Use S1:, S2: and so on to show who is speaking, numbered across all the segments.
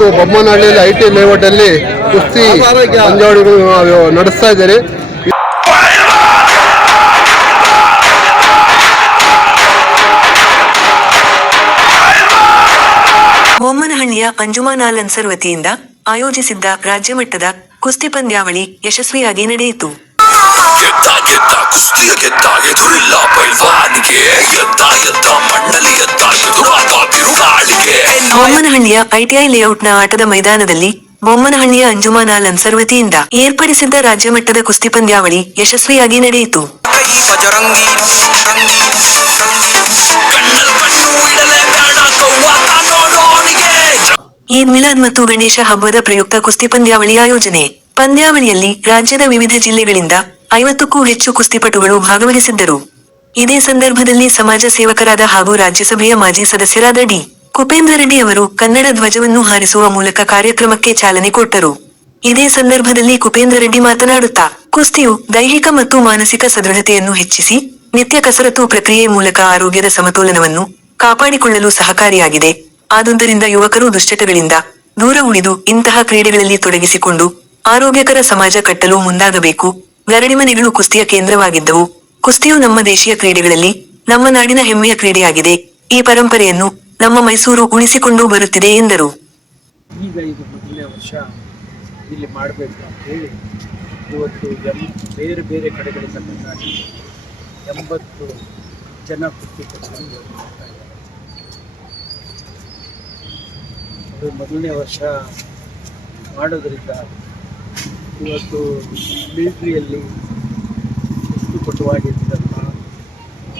S1: ಇವತ್ತು ಬೊಮ್ಮನಹಳ್ಳಿಯಲ್ಲಿ I T ಲೇಔಟಲ್ಲಿ ಕುಸ್ತಿ ಪಂದ್ಯಾವಳಿಗಳು ನಡೆಸ್ತಾ ಇದ್ದಾರೆ.
S2: ಬೊಮ್ಮನಹಳ್ಳಿಯ ಪಂಜುಮಾನಾಲನ್ಸರ್ ವತಿಯಿಂದ ಆಯೋಜಿಸಿದ್ದ ರಾಜ್ಯಮಟ್ಟದ ಕುಸ್ತಿ ಪಂದ್ಯಾವಳಿ ಯಶಸ್ವಿಯಾಗಿ ನಡೆಯಿತು.
S3: ಎದ್ದ ಎದ್ದ ಕುಸ್ತಿಯ ಗೆದ್ದ ಎದುರಿಲ್ಲ ಪೈಲ್ವಾನಿಗೆ ಎದ್ದ ಎದ್ದ ಮಣ್ಣಲ್ಲಿ ಎದ್ದ ಎದುರಾದ ಬಿರುಗಾಳಿಗೆ
S2: ಬೊಮ್ಮನಹಳ್ಳಿಯ ಐಟಿಐ ಲೇಔಟ್ನ ಆಟದ ಮೈದಾನದಲ್ಲಿ ಬೊಮ್ಮನಹಳ್ಳಿಯ ಅಂಜುಮಾನಾಲ್ ಅನ್ಸರ್ ವತಿಯಿಂದ ಏರ್ಪಡಿಸಿದ್ದ ರಾಜ್ಯಮಟ್ಟದ ಕುಸ್ತಿ ಪಂದ್ಯಾವಳಿ ಯಶಸ್ವಿಯಾಗಿ ನಡೆಯಿತು. ಈದ್ ಮಿಲಾದ್ ಮತ್ತು ಗಣೇಶ ಹಬ್ಬದ ಪ್ರಯುಕ್ತ ಕುಸ್ತಿ ಪಂದ್ಯಾವಳಿ ಆಯೋಜನೆ. ಪಂದ್ಯಾವಳಿಯಲ್ಲಿ ರಾಜ್ಯದ ವಿವಿಧ ಜಿಲ್ಲೆಗಳಿಂದ ಐವತ್ತಕ್ಕೂ ಹೆಚ್ಚು ಕುಸ್ತಿಪಟುಗಳು ಭಾಗವಹಿಸಿದ್ದರು. ಇದೇ ಸಂದರ್ಭದಲ್ಲಿ ಸಮಾಜ ಸೇವಕರಾದ ಹಾಗೂ ರಾಜ್ಯಸಭೆಯ ಮಾಜಿ ಸದಸ್ಯರಾದ ಡಿ. ಕುಪೇಂದ್ರ ರೆಡ್ಡಿ ಅವರು ಕನ್ನಡ ಧ್ವಜವನ್ನು ಹಾರಿಸುವ ಮೂಲಕ ಕಾರ್ಯಕ್ರಮಕ್ಕೆ ಚಾಲನೆ ಕೊಟ್ಟರು. ಇದೇ ಸಂದರ್ಭದಲ್ಲಿ ಕುಪೇಂದ್ರ ರೆಡ್ಡಿ ಮಾತನಾಡುತ್ತಾ, ಕುಸ್ತಿಯು ದೈಹಿಕ ಮತ್ತು ಮಾನಸಿಕ ಸದೃಢತೆಯನ್ನು ಹೆಚ್ಚಿಸಿ, ನಿತ್ಯ ಕಸರತ್ತು ಪ್ರಕ್ರಿಯೆ ಮೂಲಕ ಆರೋಗ್ಯದ ಸಮತೋಲನವನ್ನು ಕಾಪಾಡಿಕೊಳ್ಳಲು ಸಹಕಾರಿಯಾಗಿದೆ. ಆದುದರಿಂದ ಯುವಕರು ದುಶ್ಚಟಗಳಿಂದ ದೂರ ಉಳಿದು ಇಂತಹ ಕ್ರೀಡೆಗಳಲ್ಲಿ ತೊಡಗಿಸಿಕೊಂಡು ಆರೋಗ್ಯಕರ ಸಮಾಜ ಕಟ್ಟಲು ಮುಂದಾಗಬೇಕು. ಗರಡಿಮನೆಗಳು ಕುಸ್ತಿಯ ಕೇಂದ್ರವಾಗಿದ್ದವು. ಕುಸ್ತಿಯು ನಮ್ಮ ದೇಶೀಯ ಕ್ರೀಡೆಗಳಲ್ಲಿ ನಮ್ಮ ನಾಡಿನ ಹೆಮ್ಮೆಯ ಕ್ರೀಡೆಯಾಗಿದೆ. ಈ ಪರಂಪರೆಯನ್ನು ನಮ್ಮ ಮೈಸೂರು ಉಳಿಸಿಕೊಂಡು ಬರುತ್ತಿದೆ ಎಂದರು.
S4: ಈಗ ಇದು ಮೊದಲನೇ ವರ್ಷ ಇಲ್ಲಿ ಮಾಡಬೇಕು ಅಂತೇಳಿ ಇವತ್ತು ಎಂ ಬೇರೆ ಬೇರೆ ಕಡೆಗಳಿಂದ ಬಂದಾಗಿ ಎಂಬತ್ತು ಜನ ಕುಸ್ತಿಪಟುಗಳು ಅದು ಮೊದಲನೇ ವರ್ಷ ಮಾಡೋದ್ರಿಂದ ಇವತ್ತು ಮಿಲಿಟ್ರಿಯಲ್ಲಿ ಕುಸ್ತಿಪಟುವಾಗಿದ್ದಂಥ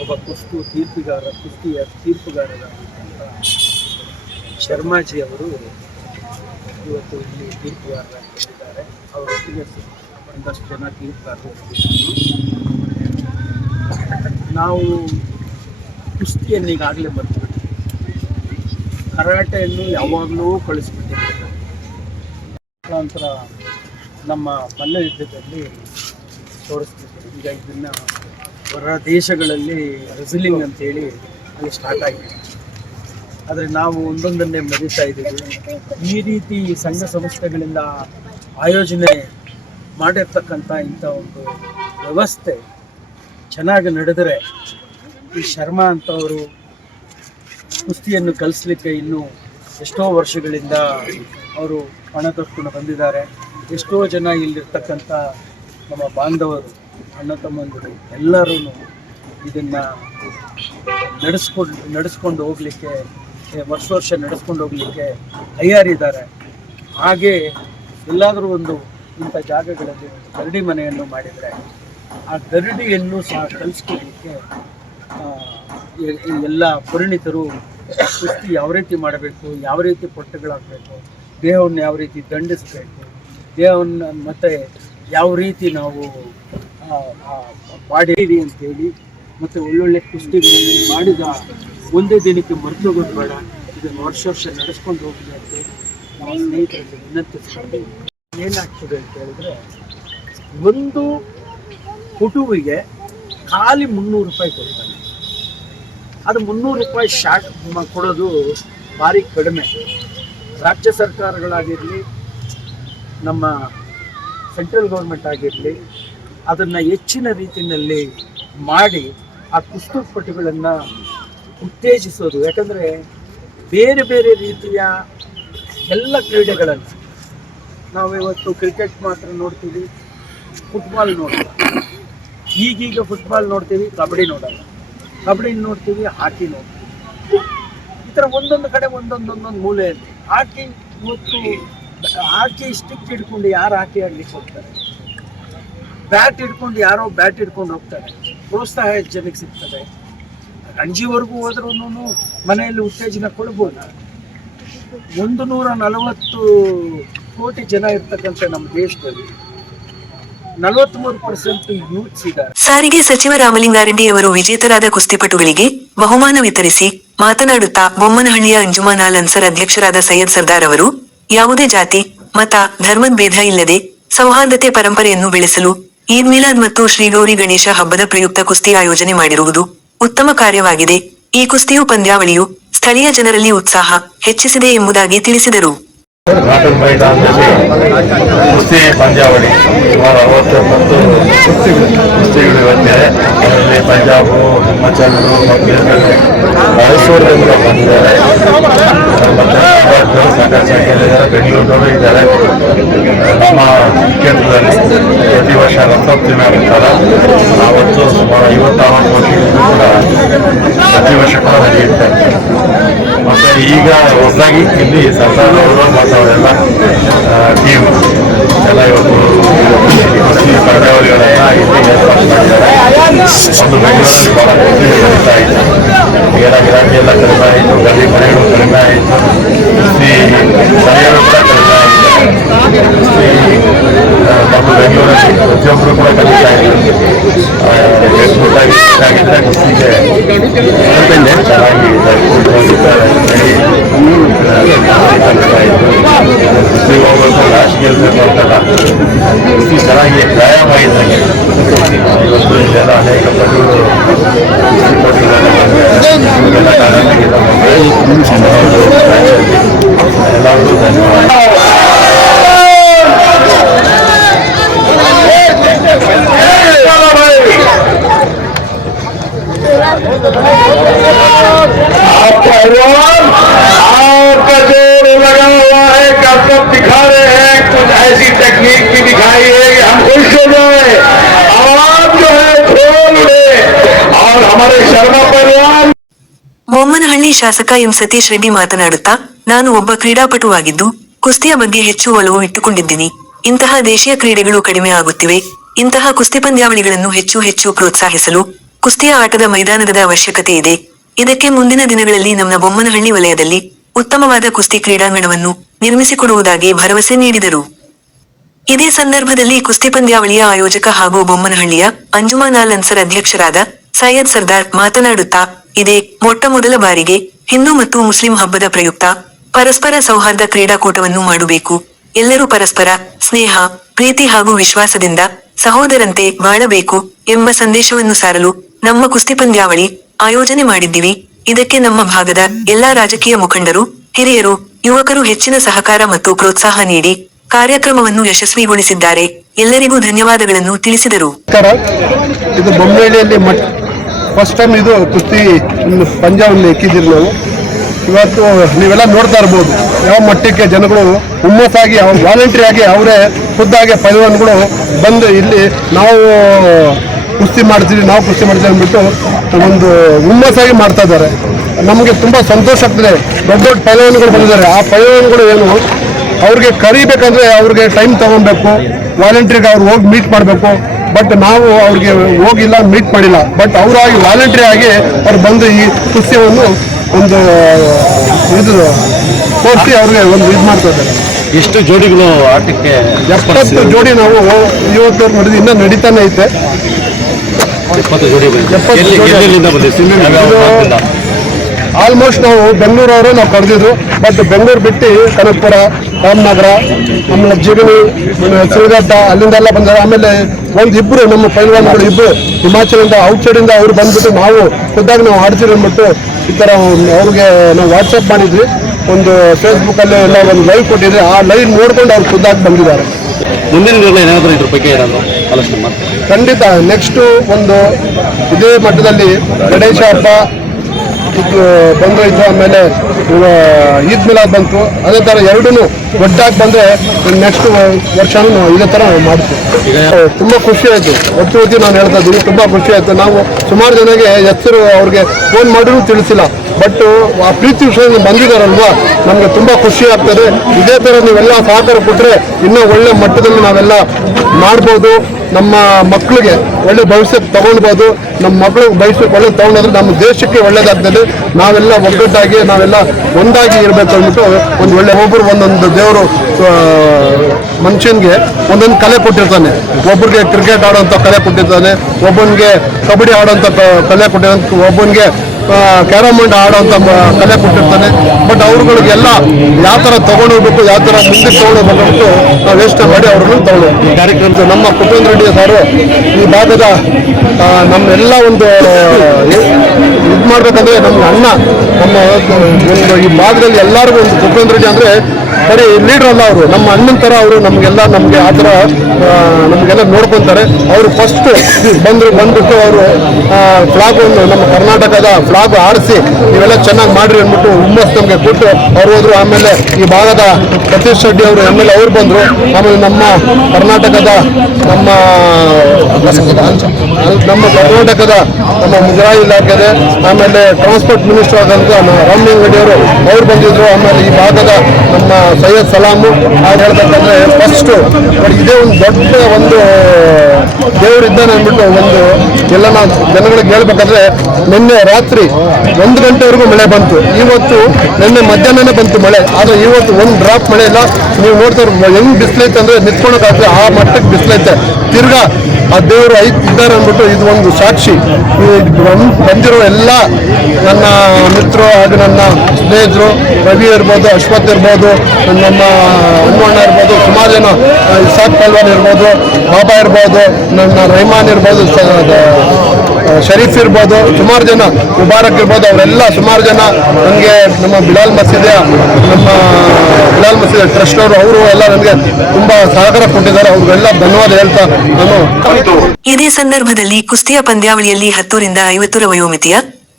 S4: ಒಬ್ಬ ಕುಸ್ತು ತೀರ್ಪುಗಾರ, ಕುಸ್ತಿಯ ತೀರ್ಪುಗಾರರಾಗಿದ್ದಂಥ ಶರ್ಮಾಜಿ ಅವರು ಇವತ್ತು ಇಲ್ಲಿ ತೀರ್ಪುಗಾರರಾಗಿದ್ದಾರೆ ಅವರೊಟ್ಟಿಗೆ ಒಂದಷ್ಟು ಜನ ತೀರ್ಪುಗಾರರು ನಾವು ಕುಸ್ತಿಯನ್ನು ಈಗಾಗಲೇ ಬರ್ತಿದ್ದೀವಿ ಕರಾಟೆಯನ್ನು ಯಾವಾಗಲೂ ಕಳಿಸ್ಬಿಟ್ಟಿದ್ದೇವೆ. ನಂತರ ನಮ್ಮ ಮಲ್ಲ ಯುದ್ಧದಲ್ಲಿ ಈಗ ಇದನ್ನು ಹೊರ ದೇಶಗಳಲ್ಲಿ ರೆಸಲಿಂಗ್ ಅಂತೇಳಿ ಅಲ್ಲಿ ಸ್ಟಾರ್ಟ್ ಆಗಿದೆ. ಆದರೆ ನಾವು ಒಂದೊಂದನ್ನೇ ಮರೀತಾ ಇದ್ದೀವಿ. ಈ ರೀತಿ ಸಂಘ ಸಂಸ್ಥೆಗಳಿಂದ ಆಯೋಜನೆ ಮಾಡಿರ್ತಕ್ಕಂಥ ಇಂಥ ಒಂದು ವ್ಯವಸ್ಥೆ ಚೆನ್ನಾಗಿ ನಡೆದರೆ ಈ ಶರ್ಮಾ ಅಂತವರು ಕುಸ್ತಿಯನ್ನು ಕಲಿಸ್ಲಿಕ್ಕೆ ಇನ್ನೂ ಎಷ್ಟೋ ವರ್ಷಗಳಿಂದ ಅವರು ಹಣ ತೊಟ್ಕೊಂಡು ಬಂದಿದ್ದಾರೆ. ಎಷ್ಟೋ ಜನ ಇಲ್ಲಿರ್ತಕ್ಕಂಥ ನಮ್ಮ ಬಾಂಧವರು, ಅಣ್ಣ ತಮ್ಮಂದರು ಎಲ್ಲರೂ ಇದನ್ನು ನಡೆಸ್ಕೊಂಡು ನಡೆಸ್ಕೊಂಡು ಹೋಗಲಿಕ್ಕೆ ವರ್ಷ ವರ್ಷ ನಡೆಸ್ಕೊಂಡು ಹೋಗಲಿಕ್ಕೆ ತಯಾರಿದ್ದಾರೆ. ಹಾಗೆ ಎಲ್ಲಾದರೂ ಒಂದು ಇಂಥ ಜಾಗಗಳಲ್ಲಿ ಗರಡಿ ಮನೆಯನ್ನು ಮಾಡಿದರೆ ಆ ಗರಡಿಯನ್ನು ಸಹ ಕಲಿಸ್ಕೊಳ್ಳಿಕ್ಕೆ ಈ ಎಲ್ಲ ಪರಿಣಿತರು ಕುಸ್ತಿ ಯಾವ ರೀತಿ ಮಾಡಬೇಕು, ಯಾವ ರೀತಿ ಪೊಟ್ಟೆಗಳಾಗಬೇಕು ದೇಹವನ್ನು ಯಾವ ರೀತಿ ದಂಡಿಸಬೇಕು, ದೇಹವನ್ನು ಮತ್ತೆ ಯಾವ ರೀತಿ ನಾವು ಬಾಡಿ ಅಂತೇಳಿ ಮತ್ತು ಒಳ್ಳೊಳ್ಳೆ ಕುಸ್ತಿಗಳನ್ನು ಮಾಡಿದ ಒಂದೇ ದಿನಕ್ಕೆ ಮರ್ತೋಗೋದು ಬೇಡ ಇದನ್ನು ವರ್ಷ ವರ್ಷ ನಡೆಸ್ಕೊಂಡು ಹೋಗಿದೆ ಅಂತ ನಾವು ಸ್ನೇಹಿತರಲ್ಲಿ ವಿನಂತಿಸ್ಕೊಂಡು ಏನಾಗ್ತದೆ ಅಂತ ಹೇಳಿದ್ರೆ, ಒಂದು ಕುಟುವಿಗೆ ಖಾಲಿ ಮುನ್ನೂರು ರೂಪಾಯಿ ಕೊಡ್ತಾನೆ ಅದು ಮುನ್ನೂರು ರೂಪಾಯಿ ಶಾರ್ಟ್ ಮ- ಕೊಡೋದು ಭಾರಿ ಕಡಿಮೆ. ರಾಜ್ಯ ಸರ್ಕಾರಗಳಾಗಿರಲಿ, ನಮ್ಮ ಸೆಂಟ್ರಲ್ ಗೌರ್ಮೆಂಟ್ ಆಗಿರಲಿ, ಅದನ್ನು ಹೆಚ್ಚಿನ ರೀತಿಯಲ್ಲಿ ಮಾಡಿ ಆ ಕುಸ್ತುಪಟುಗಳನ್ನು ಉತ್ತೇಜಿಸೋದು. ಯಾಕಂದರೆ ಬೇರೆ ಬೇರೆ ರೀತಿಯ ಎಲ್ಲ ಕ್ರೀಡೆಗಳನ್ನು ನಾವು ಇವತ್ತು ಕ್ರಿಕೆಟ್ ಮಾತ್ರ ನೋಡ್ತೀವಿ ಫುಟ್ಬಾಲ್ ನೋಡ್ತೀವಿ ಈಗೀಗ ಫುಟ್ಬಾಲ್ ನೋಡ್ತೀವಿ, ಕಬಡ್ಡಿ ನೋಡಲ್ಲ. ಕಬಡ್ಡಿ ನೋಡ್ತೀವಿ, ಹಾಕಿ ನೋಡ್ತೀವಿ. ಈ ಥರ ಒಂದೊಂದು ಕಡೆ ಒಂದೊಂದೊಂದೊಂದು ಒಂದೊಂದು ಹಾಕಿ ಇವತ್ತು ಹಾಕಿ ಸ್ಟಿಕ್ ಹಿಡ್ಕೊಂಡು ಯಾರು ಹಾಕಿ ಆಡ್ಲಿಕ್ಕೆ ಹೋಗ್ತಾರೆ? ಬ್ಯಾಟ್ ಹಿಡ್ಕೊಂಡು ಯಾರೋ ಬ್ಯಾಟ್ ಹಿಡ್ಕೊಂಡು ಹೋಗ್ತಾರೆ. ಪ್ರೋತ್ಸಾಹ ಜನಕ್ಕೆ ಸಿಗ್ತದೆ? ರಣಜಿವರೆಗೂ ಹೋದ್ರೂ ಮನೆಯಲ್ಲಿ ಉತ್ತೇಜನ ಕೊಡ್ಬೋದು? ಒಂದು ನೂರ ನಲವತ್ತು ಕೋಟಿ ಜನ ಇರ್ತಕ್ಕಂಥ ನಮ್ಮ ದೇಶದಲ್ಲಿ
S2: ಸಾರಿಗೆ ಸಚಿವ ರಾಮಲಿಂಗಾರೆಡ್ಡಿ ಅವರು ವಿಜೇತರಾದ ಕುಸ್ತಿಪಟುಗಳಿಗೆ ಬಹುಮಾನ ವಿತರಿಸಿ ಮಾತನಾಡುತ್ತಾ ಬೊಮ್ಮನಹಳ್ಳಿಯ ಅಂಜುಮಾನಾಲ್ ಅನ್ಸರ್ ಅಧ್ಯಕ್ಷರಾದ ಸೈಯದ್ ಸರ್ದಾರ್ ಅವರು, ಯಾವುದೇ ಜಾತಿ, ಮತ, ಧರ್ಮದ ಭೇದ ಇಲ್ಲದೆ ಸೌಹಾರ್ದತೆ ಪರಂಪರೆಯನ್ನು ಬೆಳೆಸಲು ಈದ್ ಮಿಲಾದ್ ಮತ್ತು ಶ್ರೀಗೌರಿ ಗಣೇಶ ಹಬ್ಬದ ಪ್ರಯುಕ್ತ ಕುಸ್ತಿ ಆಯೋಜನೆ ಮಾಡಿರುವುದು ಉತ್ತಮ ಕಾರ್ಯವಾಗಿದೆ. ಈ ಕುಸ್ತಿಯು ಪಂದ್ಯಾವಳಿಯು ಸ್ಥಳೀಯ ಜನರಲ್ಲಿ ಉತ್ಸಾಹ ಹೆಚ್ಚಿಸಿದೆ ಎಂಬುದಾಗಿ ತಿಳಿಸಿದರು.
S5: ಕುಸ್ತಿ ಪಂದ್ಯಾವಳಿ ಸುಮಾರು ಅರವತ್ತೊಂಬತ್ತು ಕುಸ್ತಿಗಳು. ಅದರಲ್ಲಿ ಪಂಜಾಬು ಮಧ್ಯದಲ್ಲಿ ಮೈಸೂರಿನಿಂದ ಬಂದಿದ್ದಾರೆ ಮತ್ತೆ ಸಾಕಷ್ಟು ಸಂಖ್ಯೆಯಲ್ಲಿದ್ದಾರೆ ಇದ್ದಾರೆ ನಮ್ಮ ಕ್ಷೇತ್ರದಲ್ಲಿ ಪ್ರತಿ ವರ್ಷ ರಥೋತ್ಸವ ಆಗುತ್ತಲ್ಲ ಆವತ್ತು ಸುಮಾರು ಐವತ್ತಾರು ವರ್ಷಗಳಿಂದ ಕೂಡ ಪ್ರತಿ ವರ್ಷ ಕೂಡ ನಡೆಯುತ್ತೆ ಮತ್ತೆ ಈಗ ಹೊಸದಾಗಿ ಇಲ್ಲಿ ಸರ್ಕಾರದವರು ಮತ್ತು ಅವರೆಲ್ಲ ಟೀಮ್ ಎಲ್ಲ ಇವತ್ತು ಈ ಕುಸ್ತಿ ಪಂದ್ಯಾವಳಿಗಳೆಲ್ಲ ಇಲ್ಲಿ ಏರ್ಪಾಡು ಮಾಡಿದ್ದಾರೆ ಒಂದು ಬೆಂಗಳೂರಲ್ಲಿ ಕುಸ್ತಿ ನಡೀತಾ ಇತ್ತು ಈಗ ಗಿರಾಕಿ ಎಲ್ಲ ಕಡಿಮೆ ಆಯಿತು ಗಲ್ಲಿ ಮನೆಗಳು ಕಡಿಮೆ ಆಯಿತು ಕುಸ್ತಿ ಮನೆಗಳು ಕೂಡ ಕಡಿಮೆ ಆಯಿತು ಕುಸ್ತಿ ಆ, ನಮ್ಮ ಬೆಂಗಳೂರಲ್ಲಿ ಪ್ರತಿಯೊಬ್ಬರು ಕೂಡ ಕಲಿತಾ ಇದ್ರು ಫೇಸ್ಬುಕ್ಕಾಗಿ ಆಗಿದ್ರೆ ಕುಸ್ತಿಗೆ ಚೆನ್ನಾಗಿ ಕುಸ್ತಿ ಹೋಗ್ಬೇಕು ಲಾಸ್ಟ್ ಗೆಲ್ಬೇಕು ಅಂತಲ್ಲ ಕುಸ್ತಿ ಚೆನ್ನಾಗಿ ವ್ಯಾಯಾಮ ಇದ್ದಂಗೆ ಇವತ್ತು ಇದೆಲ್ಲ ಅನೇಕ ಪಟುಗಳು ಕುಸ್ತಿ ಪಟುಗಳೆಲ್ಲ ಬಂದಿದ್ದಾರೆ. ಇವ್ರಿಗೆಲ್ಲ ಕಾರಣಕ್ಕಿಂತ ಎಲ್ಲರಿಗೂ ಧನ್ಯವಾದ
S6: आप पहलवान आपका जोर लगा हुआ है कसरत दिखा रहे हैं कुछ ऐसी टेक्निक भी दिखाई है कि हम खुश हो जाए आवाज जो है खोल उड़े और हमारे शर्मा पहलवान
S2: ಬೊಮ್ಮನಹಳ್ಳಿ ಶಾಸಕ ಎಂ ಸತೀಶ್ ರೆಡ್ಡಿ ಮಾತನಾಡುತ್ತಾ ನಾನು ಒಬ್ಬ ಕ್ರೀಡಾಪಟುವಾಗಿದ್ದು ಕುಸ್ತಿಯ ಬಗ್ಗೆ ಹೆಚ್ಚು ಒಲವು ಇಟ್ಟುಕೊಂಡಿದ್ದೀನಿ ಇಂತಹ ದೇಶೀಯ ಕ್ರೀಡೆಗಳು ಕಡಿಮೆ ಆಗುತ್ತಿವೆ ಇಂತಹ ಕುಸ್ತಿ ಪಂದ್ಯಾವಳಿಗಳನ್ನು ಹೆಚ್ಚು ಹೆಚ್ಚು ಪ್ರೋತ್ಸಾಹಿಸಲು ಕುಸ್ತಿಯ ಆಟದ ಮೈದಾನದ ಅವಶ್ಯಕತೆ ಇದೆ. ಇದಕ್ಕೆ ಮುಂದಿನ ದಿನಗಳಲ್ಲಿ ನಮ್ಮ ಬೊಮ್ಮನಹಳ್ಳಿ ವಲಯದಲ್ಲಿ ಉತ್ತಮವಾದ ಕುಸ್ತಿ ಕ್ರೀಡಾಂಗಣವನ್ನು ನಿರ್ಮಿಸಿಕೊಡುವುದಾಗಿ ಭರವಸೆ ನೀಡಿದರು. ಇದೇ ಸಂದರ್ಭದಲ್ಲಿ ಕುಸ್ತಿ ಪಂದ್ಯಾವಳಿಯ ಆಯೋಜಕ ಹಾಗೂ ಬೊಮ್ಮನಹಳ್ಳಿಯ ಅಂಜುಮಾನಾಲ್ ಅನ್ಸರ್ ಅಧ್ಯಕ್ಷರಾದ ಸೈಯದ್ ಸರ್ದಾರ್ ಮಾತನಾಡುತ್ತಾ, ಇದೇ ಮೊಟ್ಟ ಮೊದಲ ಬಾರಿಗೆ ಹಿಂದೂ ಮತ್ತು ಮುಸ್ಲಿಂ ಹಬ್ಬದ ಪ್ರಯುಕ್ತ ಪರಸ್ಪರ ಸೌಹಾರ್ದ ಕ್ರೀಡಾಕೂಟವನ್ನು ಮಾಡಬೇಕು. ಎಲ್ಲರೂ ಪರಸ್ಪರ ಸ್ನೇಹ, ಪ್ರೀತಿ ಹಾಗೂ ವಿಶ್ವಾಸದಿಂದ ಸಹೋದರಂತೆ ಬಾಳಬೇಕು ಎಂಬ ಸಂದೇಶವನ್ನು ಸಾರಲು ನಮ್ಮ ಕುಸ್ತಿ ಪಂದ್ಯಾವಳಿ ಆಯೋಜನೆ ಮಾಡಿದ್ದೀವಿ. ಇದಕ್ಕೆ ನಮ್ಮ ಭಾಗದ ಎಲ್ಲಾ ರಾಜಕೀಯ ಮುಖಂಡರು, ಹಿರಿಯರು, ಯುವಕರು ಹೆಚ್ಚಿನ ಸಹಕಾರ ಮತ್ತು ಪ್ರೋತ್ಸಾಹ ನೀಡಿ ಕಾರ್ಯಕ್ರಮವನ್ನು ಯಶಸ್ವಿಗೊಳಿಸಿದ್ದಾರೆ. ಎಲ್ಲರಿಗೂ ಧನ್ಯವಾದಗಳನ್ನು ತಿಳಿಸಿದರು.
S1: ಇದು ಫಸ್ಟ್ ಟೈಮ್ ಇದು ಕುಸ್ತಿ ಪಂದ್ಯವನ್ನು ಎಕ್ಕಿದ್ದೀರಿ ನಾವು. ಇವತ್ತು ನೀವೆಲ್ಲ ನೋಡ್ತಾ ಇರ್ಬೋದು. ಯಾವ ಮಟ್ಟಕ್ಕೆ ಜನಗಳು ಹುಮ್ಮಸ್ಸಾಗಿ ವಾಲಂಟ್ರಿ ಆಗಿ ಅವರೇ ಖುದ್ದಾಗಿ ಪೈಲ್ವಾನ್ಗಳು ಬಂದು ಇಲ್ಲಿ ನಾವು ಕುಸ್ತಿ ಮಾಡ್ತೀವಿ ನಾವು ಕುಸ್ತಿ ಮಾಡ್ತೀವಿ ಅಂದ್ಬಿಟ್ಟು ಒಂದು ಹುಮ್ಮಸ್ಸಾಗಿ ಮಾಡ್ತಾ ಇದ್ದಾರೆ. ನಮಗೆ ತುಂಬ ಸಂತೋಷ ಆಗ್ತದೆ. ದೊಡ್ಡ ದೊಡ್ಡ ಪೈಲವಾನ್ಗಳು ಬಂದಿದ್ದಾರೆ. ಆ ಪೈಲವಾನ್ಗಳು ಏನು? ಅವ್ರಿಗೆ ಕರಿಬೇಕಂದ್ರೆ ಅವ್ರಿಗೆ ಟೈಮ್ ತಗೊಬೇಕು ವಾಲಂಟ್ರಿಗೆ ಅವ್ರು ಹೋಗಿ ಮೀಟ್ ಮಾಡಬೇಕು. ಬಟ್ ನಾವು ಅವ್ರಿಗೆ ಹೋಗಿಲ್ಲ ಮೀಟ್ ಮಾಡಿಲ್ಲ. ಬಟ್ ಅವರಾಗಿ ವಾಲಂಟ್ರಿ ಆಗಿ ಅವ್ರು ಬಂದು ಈ ಕುಸ್ತಿಯನ್ನು ಒಂದು ಇದು ತೋರಿಸಿ ಅವ್ರಿಗೆ ಒಂದು ಇದು ಮಾಡ್ತಾ ಇದ್ದಾರೆ.
S5: ಎಷ್ಟು ಜೋಡಿಗಳು ಆಟಕ್ಕೆ
S1: ಎಪ್ಪತ್ತು ಜೋಡಿ ನಾವು ಇವತ್ತು ನಡೆದು ಇನ್ನೂ ನಡೀತಾನೆ ಐತೆ.
S5: ಎಪ್ಪತ್ತು ಜೋಡಿ
S1: ಆಲ್ಮೋಸ್ಟ್ ನಾವು ಬೆಂಗಳೂರವರು ನಾವು ಕರೆದಿದ್ರು ಬಟ್ ಬೆಂಗಳೂರು ಬಿಟ್ಟು ಕನಕಪುರ ರಾಮನಗರ ಆಮೇಲೆ ಜಿಗಣಿ ಸಿರಿಘಟ್ಟ ಅಲ್ಲಿಂದೆಲ್ಲ ಬಂದಾರೆ ಆಮೇಲೆ ಒಂದು ಇಬ್ರು ನಮ್ಮ ಪೈಲ್ವಾನ್ಗಳು ಇಬ್ರು ಹಿಮಾಚಲಿಂದ ಔಟ್ಸೈಡಿಂದ ಅವ್ರು ಬಂದ್ಬಿಟ್ಟು ನಾವು ಖುದ್ದಾಗಿ ನಾವು ಆಡ್ತೀವಿ ಅಂದ್ಬಿಟ್ಟು ಈ ಥರ ಅವ್ರಿಗೆ ನಾವು ವಾಟ್ಸಪ್ ಮಾಡಿದ್ವಿ. ಒಂದು ಫೇಸ್ಬುಕ್ಕಲ್ಲಿ ಎಲ್ಲ ಒಂದು ಲೈವ್ ಕೊಟ್ಟಿದ್ವಿ. ಆ ಲೈವ್ ನೋಡ್ಕೊಂಡು ಅವ್ರು ಖುದ್ದಾಗಿ ಬಂದಿದ್ದಾರೆ.
S5: ಮುಂದಿನ ದಿನ ಏನಾದರೂ ಇದ್ರ ಬಗ್ಗೆ ಏನಾದರೂ ಆಲೋಚನೆ ಮಾಡ್ತಾರೆ?
S1: ಖಂಡಿತ ನೆಕ್ಸ್ಟು ಒಂದು ಇದೇ ಮಟ್ಟದಲ್ಲಿ ಗಣೇಶ ಹಬ್ಬ ಇದು ಬಂದೋಯ್ತು ಆಮೇಲೆ ಈದ್ ಮಿಲಾದ್ ಬಂತು. ಅದೇ ಥರ ಎರಡೂ ಒಟ್ಟಾಗಿ ಬಂದರೆ ನೆಕ್ಸ್ಟ್ ವರ್ಷನೂ ಇದೇ ಥರ ಮಾಡ್ತೀವಿ. ತುಂಬ ಖುಷಿ ಆಯಿತು. ಒಟ್ಟು ನಾನು ಹೇಳ್ತಾ ಇದ್ದೀನಿ ತುಂಬ ಖುಷಿ ಆಯಿತು. ನಾವು ಸುಮಾರು ಜನಗೆ ಹೆಸರು ಅವ್ರಿಗೆ ಫೋನ್ ಮಾಡಿದ್ರು ತಿಳಿಸಿಲ್ಲ. ಬಟ್ ಆ ಪ್ರೀತಿ ವಿಷಯದಲ್ಲಿ ಬಂದಿದ್ದಾರಲ್ವಾ? ನಮಗೆ ತುಂಬ ಖುಷಿ ಆಗ್ತದೆ. ಇದೇ ಥರ ನೀವೆಲ್ಲ ಸಹಕಾರ ಕೊಟ್ಟರೆ ಇನ್ನೂ ಒಳ್ಳೆ ಮಟ್ಟದಲ್ಲಿ ನಾವೆಲ್ಲ ಮಾಡ್ಬೋದು. ನಮ್ಮ ಮಕ್ಕಳಿಗೆ ಒಳ್ಳೆ ಭವಿಷ್ಯಕ್ಕೆ ತಗೊಳ್ಬೋದು. ನಮ್ಮ ಮಕ್ಕಳು ಭವಿಷ್ಯಕ್ಕೆ ಒಳ್ಳೆ ತಗೊಂಡ್ರೆ ನಮ್ಮ ದೇಶಕ್ಕೆ ಒಳ್ಳೇದಾಗ್ತದೆ. ನಾವೆಲ್ಲ ಒಗ್ಗಟ್ಟಾಗಿ, ನಾವೆಲ್ಲ ಒಂದಾಗಿ ಇರಬೇಕು ಅಂದ್ಬಿಟ್ಟು ಒಂದು ಒಳ್ಳೆ ಒಬ್ಬರು ಒಂದೊಂದು ದೇವರು ಮನುಷ್ಯನಿಗೆ ಒಂದೊಂದು ಕಲೆ ಕೊಟ್ಟಿರ್ತಾನೆ. ಒಬ್ಬರಿಗೆ ಕ್ರಿಕೆಟ್ ಆಡೋಂಥ ಕಲೆ ಕೊಟ್ಟಿರ್ತಾನೆ. ಒಬ್ಬನಿಗೆ ಕಬಡ್ಡಿ ಆಡೋಂಥ ಕಲೆ ಕೊಟ್ಟಿರೋ ಒಬ್ಬನಿಗೆ ಕ್ಯಾರಮ್ ಬೋರ್ಡ್ ಆಡೋಂಥ ಕಲೆ ಕೊಟ್ಟಿರ್ತಾನೆ. ಬಟ್ ಅವ್ರುಗಳಿಗೆಲ್ಲ ಯಾವ ಥರ ತೊಗೊಂಡೋಗ್ಬೇಕು ಯಾವ ಥರ ಮುಂದೆ ಅಂದ್ಬಿಟ್ಟು ನಾವು ಯೋಚನೆ ಮಾಡಿ ಅವ್ರನ್ನ ತಗೊಂಡು ಕಾರ್ಯಕ್ರಮ ನಮ್ಮ ಕುಟುಂಬ ರೆಡ್ಡಿ ಸಾರು ಈ ಭಾಗದ ನಮ್ಮೆಲ್ಲ ಒಂದು ಇದು ಮಾಡ್ಬೇಕಂದ್ರೆ ನಮ್ಮ ಅಣ್ಣ ನಮ್ಮ ಒಂದು ಈ ಭಾಗದಲ್ಲಿ ಎಲ್ಲರಿಗೂ ಒಂದು ಕುಟುಂಬ ರೆಡ್ಡಿ ಅಂದರೆ ಬರೀ ಲೀಡರ್ ಅಲ್ಲ ಅವರು. ನಮ್ಮ ಅಣ್ಣನ ಥರ ಅವರು ನಮಗೆಲ್ಲ ನಮಗೆ ಆ ಥರ ನಮಗೆಲ್ಲ ನೋಡ್ಕೊತಾರೆ. ಅವರು ಫಸ್ಟ್ ಬಂದರು, ಬಂದ್ಬಿಟ್ಟು ಅವರು ಫ್ಲಾಗ್ ಒಂದು ನಮ್ಮ ಕರ್ನಾಟಕದ ಫ್ಲಾಗ್ ಆಡಿಸಿ ನೀವೆಲ್ಲ ಚೆನ್ನಾಗಿ ಮಾಡ್ರಿ ಅಂದ್ಬಿಟ್ಟು ಹುಮ್ಮಸ್ ನಮಗೆ ಕೊಟ್ಟು ಅವ್ರು ಹೋದರು. ಆಮೇಲೆ ಈ ಭಾಗದ ಸತೀಶ್ ರೆಡ್ಡಿ ಅವರು ಎಂ ಎಲ್ ಅವ್ರು ಬಂದರು. ಆಮೇಲೆ ನಮ್ಮ ಕರ್ನಾಟಕದ ನಮ್ಮ ನಮ್ಮ ಕರ್ನಾಟಕದ ನಮ್ಮ ಮುಜರಾಯಿ ಇಲಾಖೆದೆ, ಆಮೇಲೆ ಟ್ರಾನ್ಸ್ಪೋರ್ಟ್ ಮಿನಿಸ್ಟರ್ ಆದಂಥ ರಾಮಲಿಂಗ್ ರೆಡ್ಡಿ ಅವರು ಅವ್ರು ಬಂದಿದ್ರು. ಆಮೇಲೆ ಈ ಭಾಗದ ನಮ್ಮ ಸೈಯದ್ ಸಲಾಮು. ಹಾಗೆ ಹೇಳ್ಬೇಕಂದ್ರೆ ಫಸ್ಟು ಇದೇ ಒಂದು ದೊಡ್ಡ ಒಂದು ದೇವರು ಇದ್ದಾನೆ ಅಂದ್ಬಿಟ್ಟು ಒಂದು ಎಲ್ಲ ನಾವು ಜನಗಳಿಗೆ ಹೇಳ್ಬೇಕಂದ್ರೆ ನಿನ್ನೆ ರಾತ್ರಿ ಒಂದು ಗಂಟೆವರೆಗೂ ಮಳೆ ಬಂತು. ಇವತ್ತು ನಿನ್ನೆ ಮಧ್ಯಾಹ್ನನೇ ಬಂತು ಮಳೆ. ಆದರೆ ಇವತ್ತು ಒಂದು ಡ್ರಾಪ್ ಮಳೆ ಇಲ್ಲ. ನೀವು ನೋಡ್ತಾ ಹೆಂಗ್ ಬಿಸಿಲೈತೆ ಅಂದ್ರೆ ನಿಂತ್ಕೊಳಕ್ಕಾಗ್ತದೆ ಆ ಮಟ್ಟಕ್ಕೆ ಬಿಸಿಲೈತೆ. ತಿರ್ಗಾ ಆ ದೇವರು ಐದು ಇದ್ದಾರೆ ಅಂದ್ಬಿಟ್ಟು ಇದು ಒಂದು ಸಾಕ್ಷಿ. ಈ ಬಂದ್- ಬಂದಿರೋ ಎಲ್ಲ ನನ್ನ ಮಿತ್ರರು ಹಾಗೂ ನನ್ನ ಸ್ನೇಹಿತರು, ರವಿ ಇರ್ಬೋದು, ಅಶ್ವಥ್ ಇರ್ಬೋದು ನಮ್ಮ ಹನುಮಣ್ಣ ಇರ್ಬೋದು, ಸುಮಾರು ಜನ ಸಾಕ್ ಇಸಾಕ್ ಪಲ್ವಾನ್ ಇರ್ಬೋದು, ಬಾಬಾ ಇರ್ಬೋದು ನನ್ನ ರೈಮಾನ್ ಇರ್ಬೋದು ಶರೀಫ್ ಇರ್ಬೋದು, ಸುಮಾರು ಜನ, ಮುಬಾರಕ್ ಇರ್ಬೋದು, ಅವರೆಲ್ಲ ಸುಮಾರು ಜನ ನನಗೆ ನಮ್ಮ ಬಿಲಾಲ್ ಮಸೀದಿಯ ನಮ್ಮ ಬಿಲಾಲ್ ಮಸೀದಿ ಟ್ರಸ್ಟ್ ಅವರು ಅವರು ಎಲ್ಲ ನನಗೆ ತುಂಬಾ ಸಹಕಾರ ಕೊಟ್ಟಿದ್ದಾರೆ. ಅವ್ರಿಗೆಲ್ಲ ಧನ್ಯವಾದ ಹೇಳ್ತಾ ನಾನು
S2: ಇದೇ ಸಂದರ್ಭದಲ್ಲಿ ಕುಸ್ತಿಯ ಪಂದ್ಯಾವಳಿಯಲ್ಲಿ ಹತ್ತರಿಂದ ಐವತ್ತರ ವಯೋಮಿತಿಯ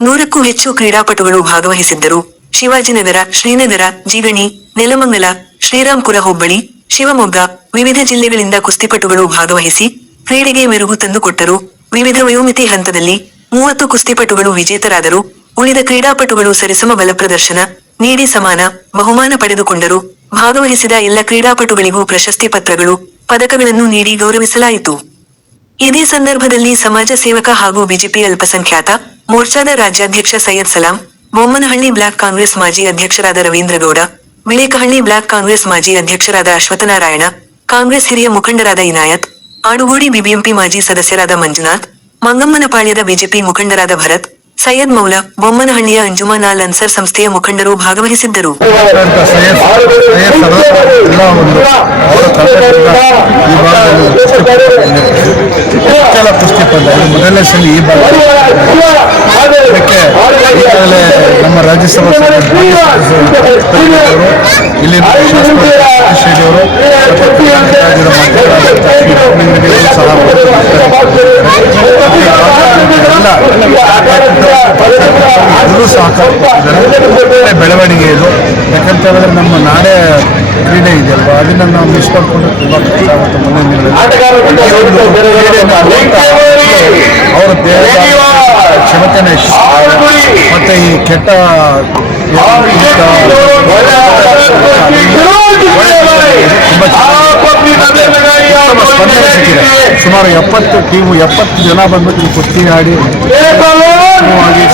S2: ನೂರಕ್ಕೂ ಹೆಚ್ಚು ಕ್ರೀಡಾಪಟುಗಳು ಭಾಗವಹಿಸಿದ್ದರು. ಶಿವಾಜಿನಗರ, ಶ್ರೀನಗರ ಜಿಗಣಿ ನೆಲಮಂಗಲ, ಶ್ರೀರಾಮ್ಪುರ, ಹೋಬಳಿ, ಶಿವಮೊಗ್ಗ ವಿವಿಧ ಜಿಲ್ಲೆಗಳಿಂದ ಕುಸ್ತಿಪಟುಗಳು ಭಾಗವಹಿಸಿ ಕ್ರೀಡೆಗೆ ಮೆರುಗು ತಂದುಕೊಟ್ಟರು ವಿವಿಧ ವಯೋಮಿತಿ ಹಂತದಲ್ಲಿ ಮೂವತ್ತು ಕುಸ್ತಿಪಟುಗಳು ವಿಜೇತರಾದರು. ಉಳಿದ ಕ್ರೀಡಾಪಟುಗಳು ಸರಿಸಮ ಬಲ ಪ್ರದರ್ಶನ ನೀಡಿ ಸಮಾನ ಬಹುಮಾನ ಪಡೆದುಕೊಂಡರು. ಭಾಗವಹಿಸಿದ ಎಲ್ಲ ಕ್ರೀಡಾಪಟುಗಳಿಗೂ ಪ್ರಶಸ್ತಿ ಪತ್ರಗಳು, ಪದಕಗಳನ್ನು ನೀಡಿ ಗೌರವಿಸಲಾಯಿತು. ಇದೇ ಸಂದರ್ಭದಲ್ಲಿ ಸಮಾಜ ಸೇವಕ ಹಾಗೂ ಬಿಜೆಪಿ ಅಲ್ಪಸಂಖ್ಯಾತ ಮೋರ್ಚಾದ ರಾಜ್ಯಾಧ್ಯಕ್ಷ ಸೈಯದ್ ಸಲಾಂ, ಬೊಮ್ಮನಹಳ್ಳಿ ಬ್ಲಾಕ್ ಕಾಂಗ್ರೆಸ್ ಮಾಜಿ ಅಧ್ಯಕ್ಷರಾದ ರವೀಂದ್ರಗೌಡ ಬಿಳೇಕಹಳ್ಳಿ ಬ್ಲಾಕ್ ಕಾಂಗ್ರೆಸ್ ಮಾಜಿ ಅಧ್ಯಕ್ಷರಾದ ಅಶ್ವತ್ಥನಾರಾಯಣ, ಕಾಂಗ್ರೆಸ್ ಹಿರಿಯ ಮುಖಂಡರಾದ ಇನಾಯತ್ ಆಡುಗೋಡಿ ಬಿಬಿಎಂಪಿ ಮಾಜಿ ಸದಸ್ಯರಾದ ಮಂಜುನಾಥ್ ಮಂಗಮ್ಮನಪಾಳ್ಯದ ಬಿಜೆಪಿ ಮುಖಂಡರಾದ ಭರತ್ ಸೈಯದ್ ಮೌಲ ಬೊಮ್ಮನಹಳ್ಳಿಯ ಅಂಜುಮನಾಲ್ ಅನ್ಸರ್ ಸಂಸ್ಥೆಯ ಮುಖಂಡರು ಭಾಗವಹಿಸಿದ್ದರು.
S1: ನಮ್ಮ ರಾಜ್ಯಸಭಾ ಸಹ ಎಲ್ಲರೂ ಸಹಕಾರ ಬೆಳವಣಿಗೆ ಇದು. ಯಾಕಂತ ಹೇಳಿದ್ರೆ ನಮ್ಮ ನಾಳೆ ಕ್ರೀಡೆ ಇದೆಯಲ್ವಾ? ಅದನ್ನ ನಾವು ಮಿಸ್ ಮಾಡ್ಕೊಂಡು ತುಂಬ ಕಷ್ಟ ಆಗುತ್ತೆ ಮುಂದಿನ ದಿನಗಳಲ್ಲಿ ಅವರ ದೇಹದ ಕ್ಷಮತೆನ ಹೆಚ್ಚಿಸ್ತಾರೆ ಮತ್ತೆ ಈ ಕೆಟ್ಟ ತುಂಬ ಸ್ಪಂದನೆ ಸಿಕ್ಕಿದೆ ಸುಮಾರು ಎಪ್ಪತ್ತು ಟೀಮು ಎಪ್ಪತ್ತು ಜನ ಬಂದ್ಬಿಟ್ಟು ಕುಸ್ತಿ ಆಡಿ ಉತ್ತಮವಾಗಿ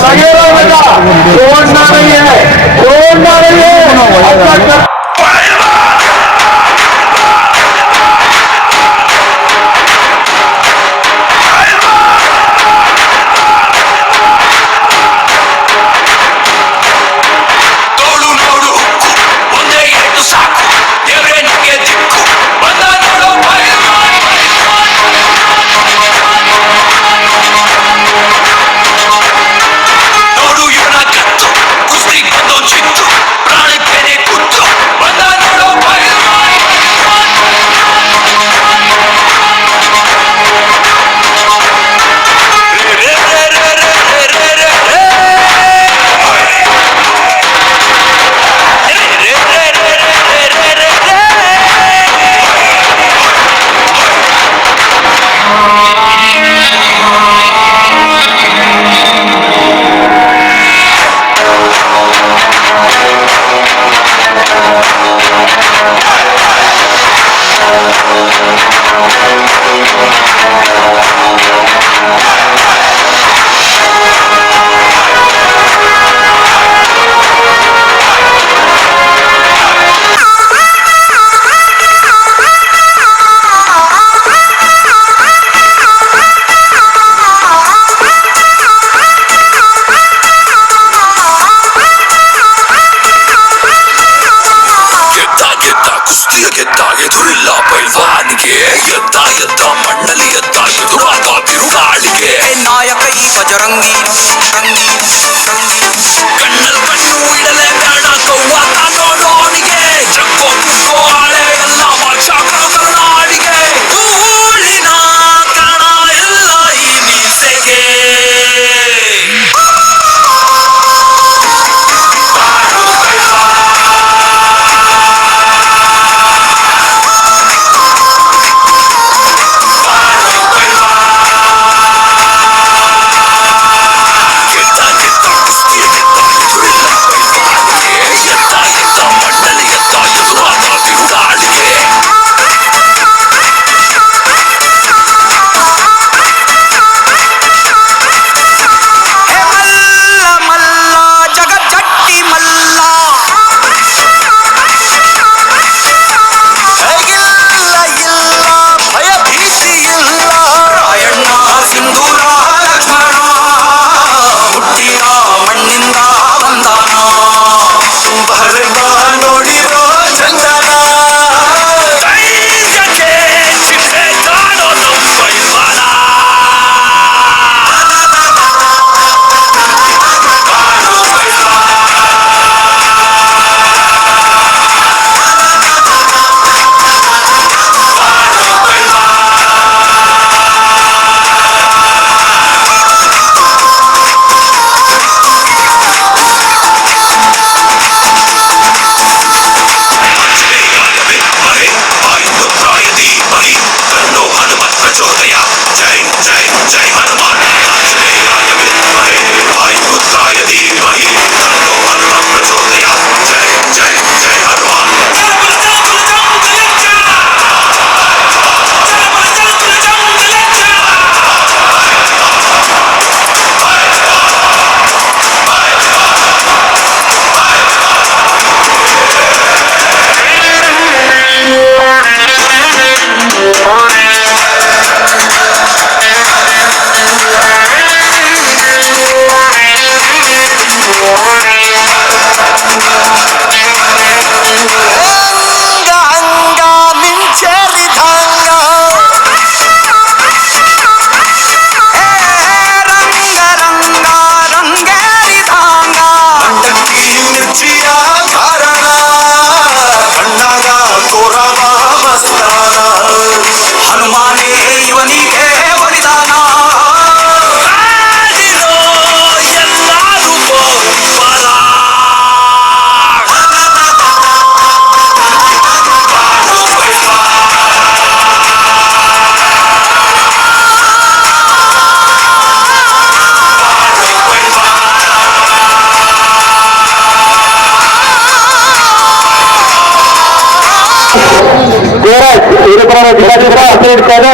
S6: ಇದ್ರ ಜಿಲ್ಲಾಧಿಕಾರ ಅರ್ಥ ಇಡ್ತಾರೆ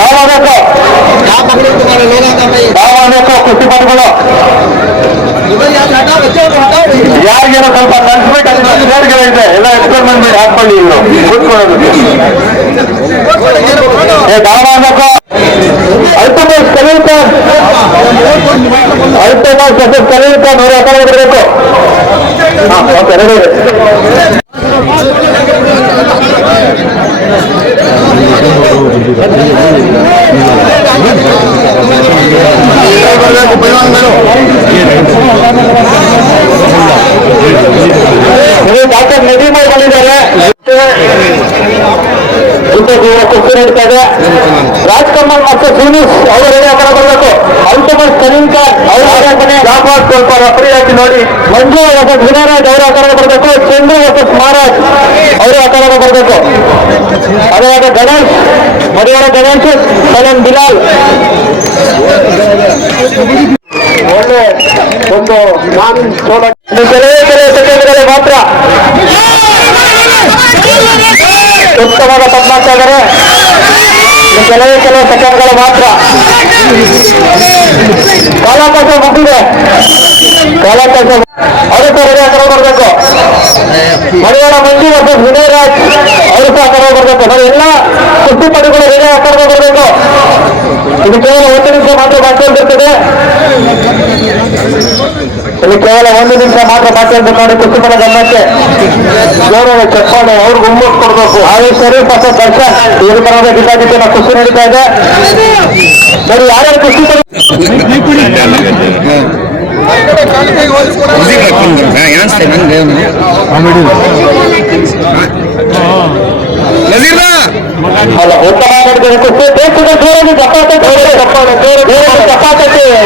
S6: ಬಾಬಾಬೇಕು ಬಾಬಾಬೇಕು ಕುಸ್ತಿಪಟುಗಳು ಯಾರಿಗೇನೋ ಸ್ವಲ್ಪ ಎಲ್ಲ ಎಕ್ಸ್ಪೆರಿಮೆಂಟ್ ಮಾಡಿ ಹಾಕೊಳ್ಳಿ ಇವರು. ಕೂತ್ಕೊಳ್ಳೋದು. ಏ ಬಾಬಾಬೇಕು ಅಲ್ಪಮೋಸ್ ಖಾನ್ ಅಲ್ಪಮೋಸ್ ಆ ಕಡೆ ಬರಬೇಕು ಓಕೆ ರೆಡಿ ಇದು ಡಾಕ್ಟರ್ ನದೀಮ್ ಅವ್ರು ಬಂದಿದ್ದಾರೆ ಇಂಥ ಜೀವನ ಕುಸ್ತಿ ನಡೀತಾ ಇದೆ ರಾಜ್ಕಮಲ್ ಮತ್ತು ಸೀನಿಸ್ ಅವರು ಆಕಾರ ಬರಬೇಕು. ಅಲ್ತಮಸ್ ಕರೀಂ ಖಾನ್ ಅವರು ಆರಾಧನೆ ರಾಮರಾಜ್ ಸ್ವಲ್ಪ ಆಗಿ ನೋಡಿ ಮಂಜು ವರ್ಸಸ್ ವಿನಾರಾಜ್ ಅವರು ಆಕಾರ ಬರಬೇಕು. ಚಂದ್ರ ವರ್ಸಸ್ ಮಹಾರಾಜ್ ಅವರು ಆಕಾರ ಬರಬೇಕು. ಅದೇ ಗಣೇಶ್, ಮಡಿವಾಳ ಗಣೇಶ್ ಸಲನ್ ಬಿಲಾಲ್. ಒಳ್ಳೆ ಒಂದು ನಾನು ಸೋಲ ಉತ್ತಮವಾದ ಪದ್ಮಾಂಶ ಇದ್ದಾರೆ ಇನ್ನು ಕೆಲವೇ ಕೆಲವು ಸೆಕೆಂಡ್ಗಳು ಮಾತ್ರ ಕಾಲಾವಕಾಶ ಮುಗಿದಿದೆ ಕಾಲಾವಕಾಶ ಅವರು ಸಹ ಕಡೆ ಬರಬೇಕು. ಮಡಿವಾಳ ಮಂಜು ಮತ್ತು ವಿನಯರಾಜ್ ಅವರು ಸಹ ಕಡೆ ಬರಬೇಕು. ನಾವು ಎಲ್ಲ ಕುಟುಂಬಗಳು ರೆಡಿ ಕಡೆ ಬರಬೇಕು. ಇದು ಕೇವಲ ಒಂದು ನಿಮಿಷ ಮಾತ್ರ ಬಾಕಿ ಇರ್ತದೆ. ಇಲ್ಲಿ ಕೇವಲ ಒಂದು ನಿಮಿಷ ಮಾತ್ರ ಬಾಕಿ ಅಂತ ನೋಡಿ ಕುಟುಂಬದ ಗಮನಕ್ಕೆ. ಗೌರವ ಚಪ್ಪಾಳೆ, ಅವ್ರಿಗೆ ಹುಮ್ಮಸ್ ಕೊಡಬೇಕು. ಸರಿ ಮತ್ತು ದರ್ಶನ್, ಇವರು ಬರೋದ ನಾವು ಖುಷಿ ನಡೀತಾ ಇದೆ. ನೋಡಿ ಯಾರ್ಯಾರು ಖುಷಿ ಅಲ್ಲ ಉತ್ತಮ ಮಾಡಿದ್ದಾರೆ ದೇಶದ ಚಪ್ಪಾಳೆ ಜೋರಾಗಿ ಚಪ್ಪಾಳೆ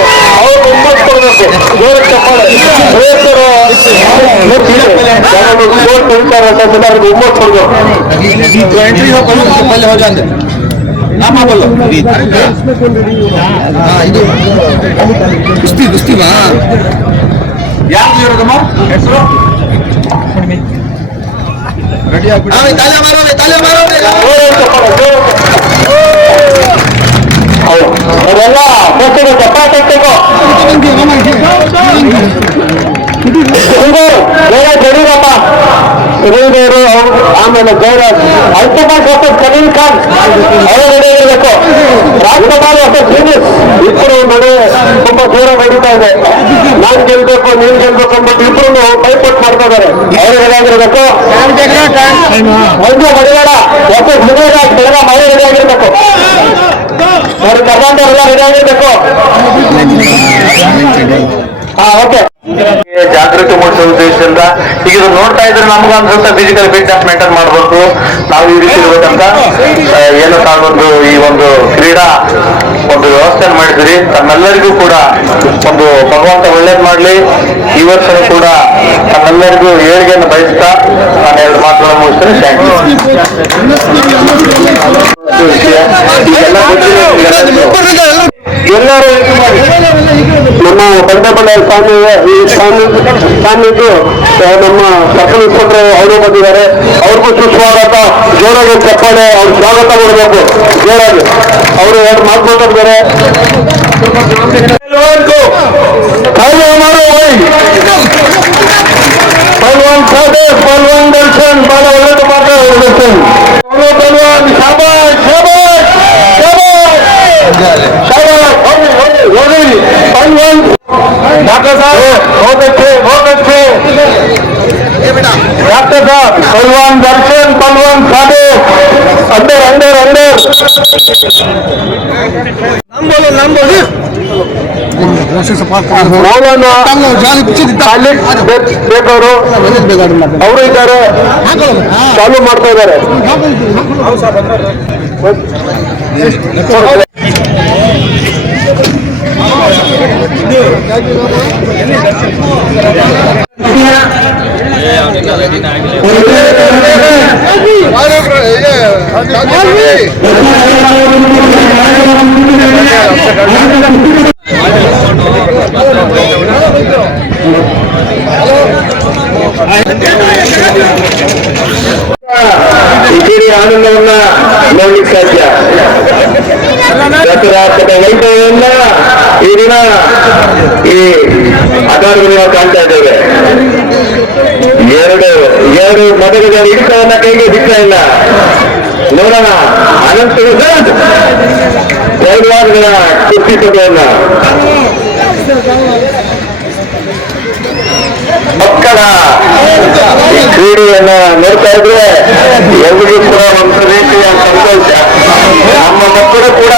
S6: ಅಂತ ಹೇಳ್ತಾರೆ, ಅವ್ರಿಗೆ ಹುಮ್ಮಸ್ ಕೊಡಬೇಕು ಹೌದು ಅವರೆಲ್ಲ ಕೊಟ್ಟಿಗೆ ಚಪ್ಪಾಳೆ ತಟ್ಟಬೇಕು ಜಯರಾಜ್ ಯಡಿಯೂರವರು ಆಮೇಲೆ ಜಯರಾಜ್ ಅಲ್ಟಿಮೇಟ್ ವರ್ಸಸ್ ಕಲೀಲ್ ಖಾನ್ ಅವರೇ ಇರಬೇಕು. ರಾಜ್ಕುಮಾರ್ ವರ್ಸಸ್ ಇಬ್ಬರು ನಡುವೆ ತುಂಬಾ ದೂರ ನಡೀತಾ ಇದೆ. ನಾನ್ ಗೆಲ್ಬೇಕು, ನೀನ್ ಗೆಲ್ಬೇಕು ಅಂದ್ಬಿಟ್ಟು ಇಬ್ರು ಪೈಪೋಟ್ ಮಾಡ್ತಾ ಇದ್ದಾರೆ. ಅವರು ರೆಡಿ ಒಂದು ಮಡಿವಾಳ ವರ್ಸಸ್ ಮುನಿರಾಜ್ ಬೆಳಗಾಂ ಅವರು ರೆಡಿ ಆಗಿರ್ಬೇಕು. ನೋಡಿ, ಕರ್ನಾಟಕ ಎಲ್ಲ ರೆಡಿ ಹಾ ಓಕೆ ಜಾಗೃತಿ ಮೂಡಿಸೋ ಉದ್ದೇಶದಿಂದ ಈಗ ಇದು ನೋಡ್ತಾ ಇದ್ರೆ ನಮ್ಗೆ ಅನ್ಸುತ್ತೆ ಫಿಸಿಕಲ್ ಫಿಟ್ನೆಸ್ ಮೇಂಟೈನ್ ಮಾಡಬೇಕು. ನಾವು ಈ ರೀತಿ ಇರ್ಬೇಕಂತ. ಏನೋ ತಾವೊಂದು ಈ ಒಂದು ಕ್ರೀಡಾ ಒಂದು ವ್ಯವಸ್ಥೆ ಮಾಡಿದ್ರಿ ತಮ್ಮೆಲ್ಲರಿಗೂ ಕೂಡ ಒಂದು ಭಗವಂತ ಒಳ್ಳೇದ್ ಮಾಡ್ಲಿ. ಈ ವರ್ಷ ಕೂಡ ತಮ್ಮೆಲ್ಲರಿಗೂ ಏಳಿಗೆಯನ್ನು ಬಯಸ್ತಾ ನಾನು ಎರಡು ಮಾತುಗಳನ್ನು ಮುಗಿಸ್ತೇನೆ. ಥ್ಯಾಂಕ್ ಯು ಈಗೆಲ್ಲ ಎಲ್ಲರೂ ನಮ್ಮ ಬಂಡೆಬಳ್ಳ ಸ್ವಾಮಿ ಈ ಸ್ವಾಮಿ ಸ್ವಾಮಿದ್ದು ನಮ್ಮ ಸರ್ಕಲ್ ಇನ್ಸ್ಪೆಕ್ಟರ್ ಅವರು ಬಂದಿದ್ದಾರೆ. ಅವ್ರಿಗೂ ಸುಸ್ವಾಗತ. ಜೋರಾಗಿ ಚಪ್ಪಾಳೆ ಅವ್ರು ಸ್ವಾಗತ ಮಾಡಬೇಕು ಜೋರಾಗಿ. ಅವರು ಎರಡು ಮಾತು ಮಾತಾಡ್ತಾರೆ. ಪಲ್ವಾನ್ ಸಾಧೆ ಪಲ್ವಾನ್ ದರ್ಶನ್ ಬಹಳ ಒಳ್ಳೆದು ಮಾತಾಡ ದರ್ಶನ್. ಪಲ್ವಾನ್ ಶಾಬಾಷ್ ಶಾಬಾಷ್ ಶಾಬಾಷ್. ಹೋಗಿ ಪಲ್ವಾನ್ ಡಾಕ್ಟರ್ ಸಾಹೇಬ್ ಹೋಗಕ್ಕೆ ಹೋಗಕ್ಕೆ ಡಾಕ್ಟರ್ ಸಾಹೇಬ್ ಪಲ್ವಾನ್ ದರ್ಶನ್ ಪಲ್ವಾನ್ ಸಾದೇವ್ ಅಂದರ್ ಅಂದರ್ ಅಂದರ್ ಮೌಲಾನ ಖಾಲಿದ್ ಬೇಕ್- ಬೇಕವರು ಅವರು ಇದ್ದಾರೆ ಚಾಲು ಮಾಡ್ತಾ ಇದ್ದಾರೆ
S7: ఇక్కడ ఆనందం ఉన్న మౌలిక సత్య ವೈಭವವನ್ನ ಈ ದಿನ ಈ ಅಕಾಡೆಮಿ ನಾವು ಕಾಣ್ತಾ ಇದ್ದೇವೆ. ಎರಡು ಎರಡು ಮತಗಳ ಹಿಡಿತವನ್ನ ಕೈಗೆ ಸಿಗ್ತಾ ಇಲ್ಲ. ನೋಡೋಣ, ಅನಂತ ಪೈಲ್ವಾನ್ಗಳ ಕುಸ್ತಿಪಟುವನ್ನ ಮಕ್ಕಳ ಈ ಕ್ರೀಡೆಯನ್ನ ನೋಡ್ತಾ ಇದ್ರೆ ಎಲ್ರಿಗೂ ಕೂಡ ಒಂದು ರೀತಿಯ ಸಂತೋಷ. ನಮ್ಮ ಮಕ್ಕಳು ಕೂಡ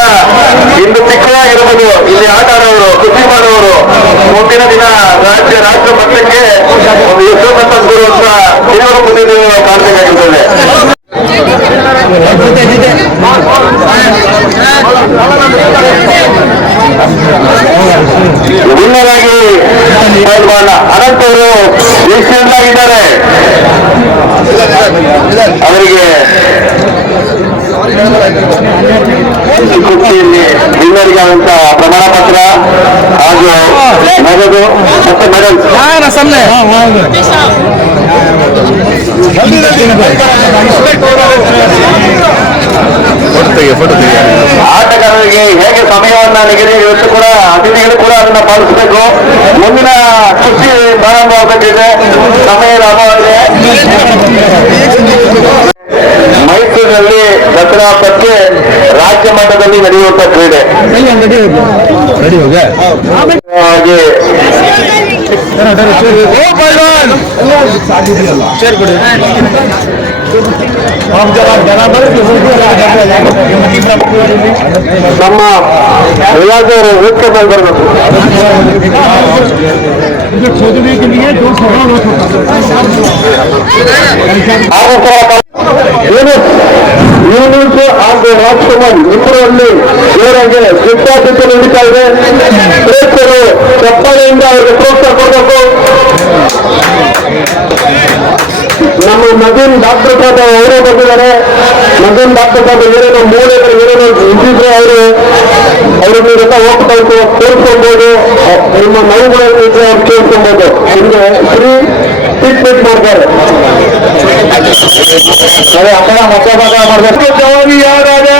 S7: ಇಂದು ಚಿಕ್ಕವಾಗಿರ್ಬೋದು, ಇಲ್ಲಿ ಆಟ ಆಡೋರು ಕೃಷಿ ಮಾಡುವವರು ಮುಂದಿನ ದಿನ ರಾಜ್ಯ ರಾಷ್ಟ್ರ ಮಟ್ಟಕ್ಕೆ ಒಂದು ಯಶಸ್ಸನ್ನು ಅಂತ ದೇವರ ಮುಂದೆ ಕಾಣಬೇಕಾಗಿರ್ತದೆ. ವಿನ್ನರಾಗಿ ಪೈಲ್ವಾನ ಅನಂತ್ ಅವರು ಆಗಿದ್ದಾರೆ ಅವರಿಗೆ ಈ ಕುಸ್ತಿಯಲ್ಲಿ ವಿನ್ನರಿಗೆ ಆದಂತ ಪ್ರಮಾಣ ಪತ್ರ ಹಾಗೂ ನಗದು ಮತ್ತು ಮೆಡಲ್ ಆಟಗಾರರಿಗೆ ಹೇಗೆ ಸಮಯವನ್ನ ನಿಗದಿ ಇವತ್ತು ಕೂಡ ಅತಿಥಿಗಳು ಕೂಡ ಅದನ್ನ ಪಾಲಿಸಬೇಕು ಮುಂದಿನ ಕುಸ್ತಿ ಪ್ರಾರಂಭವಾಗಬೇಕಿದೆ ಸಮಯದ ಅಭಾವವಿದೆ ಮೈಸೂರಿನಲ್ಲಿ ದಸರಾ ಹಬ್ಬಕ್ಕೆ ರಾಜ್ಯ ಮಟ್ಟದಲ್ಲಿ ನಡೆಯುವಂತ ಕ್ರೀಡೆ. ಹಾಗೆ ನಮ್ಮ ರಿಯಾಜ್ ಅವರು ವೇದಿಕೆ ಮೇಲೆ ಬರಬೇಕು ಯೂನಿಸ್ ಯೂನಿಸ್ ಹಾಗೂ ರಾಜ್ಕುಮಾರ್ ಇಬ್ಬರಲ್ಲಿ ಇವರಿಗೆ ಜಿದ್ದಾಜಿದ್ದು ನಡೀತಾ ಇದೆ. ಪ್ರೇಕ್ಷಕರು ಚಪ್ಪಾಳೆಯಿಂದ ಅವರಿಗೆ ಪ್ರೋತ್ಸಾಹ ಕೊಡಬೇಕು. ನಮ್ಮ ನವೀನ್ ಡಾಕ್ಟರ್ ಸಾಹೇಬ್ ಅವರೇ ಬಂದಿದ್ದಾರೆ. ನವೀನ್ ಡಾಕ್ಟರ್ ಸಾಹೇಬ್ ಏನೇನೋ ಮೂಲೆಗಳು ಏನೇನೋ ಇದ್ದಿದ್ರೆ ಅವರು ಅವರು ನೀವೆಲ್ಲ ಹೋಗ್ತಾ ಕೇಳ್ಕೊಬೋದು ನಿಮ್ಮ ನೋವುಗಳನ್ನು ಇದ್ರೆ ಅವ್ರು ಕೇಳ್ಕೊಬೋದು. ನಿಮ್ಗೆ ಫ್ರೀ ಟ್ರೀಟ್ಮೆಂಟ್ ಮಾಡ್ತಾರೆ ಅದೇ ಅಪ್ಪನ ಮತ್ತೆ ಮಾಡ್ಬೇಕು ಜವಾನಿ ಯಾರಾದ್ರೆ